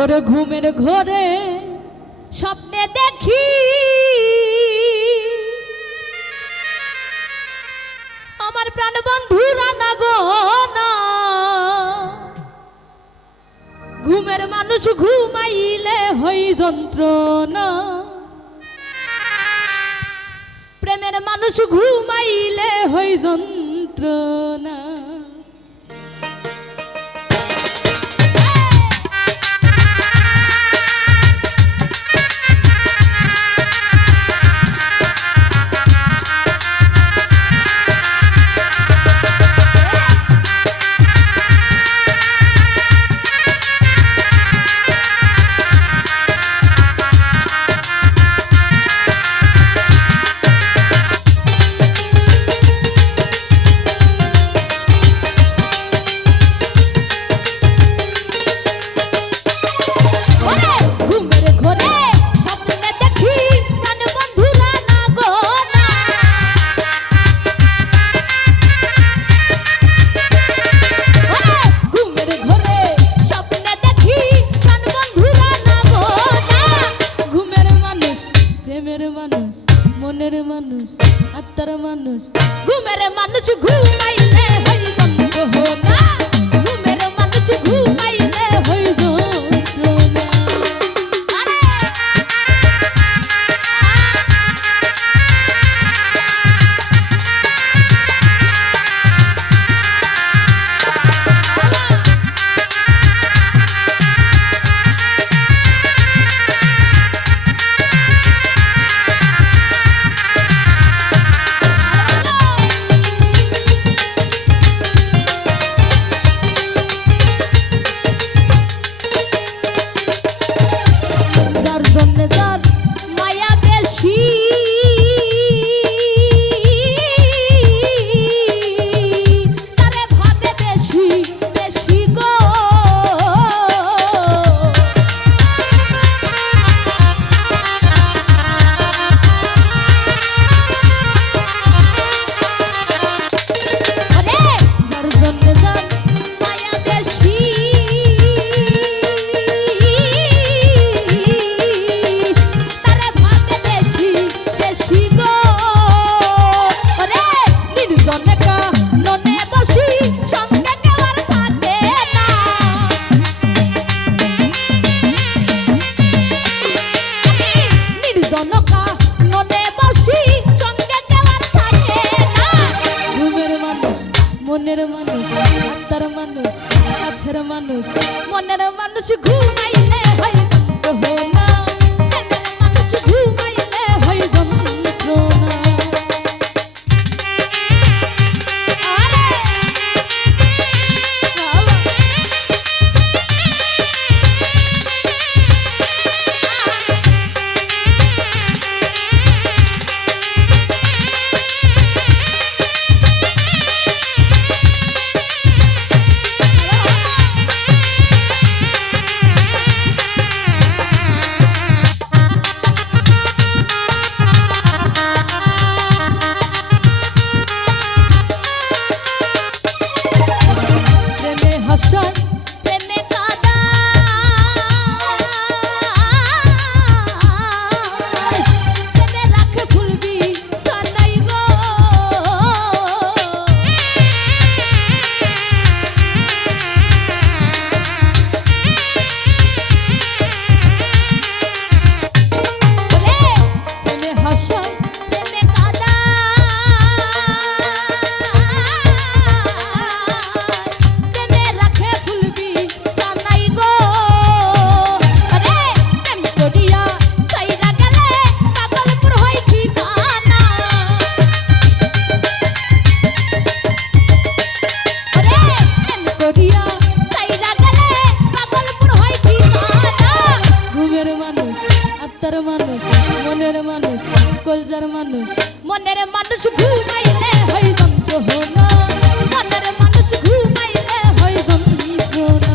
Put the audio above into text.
ওর ঘুমের ঘরে স্বপ্নে দেখি। আমার প্রাণ বন্ধুরা না গো না। ঘুমের মানুষ ঘুমাইলে হই যন্ত্রণা। প্রেমের মানুষ ঘুমাইলে হই যন্ত্রণা। মনের মানুষ আত্মার মানুষ কাছের মানুষ। মনের মানুষ ঘুমাইলে হয় না। মানুষ কলজার মানুষ। মনের মানুষ ঘুমাইলে হয় যন্ত্রণা মনের মানুষ ঘুমাইলে হয় যন্ত্রণা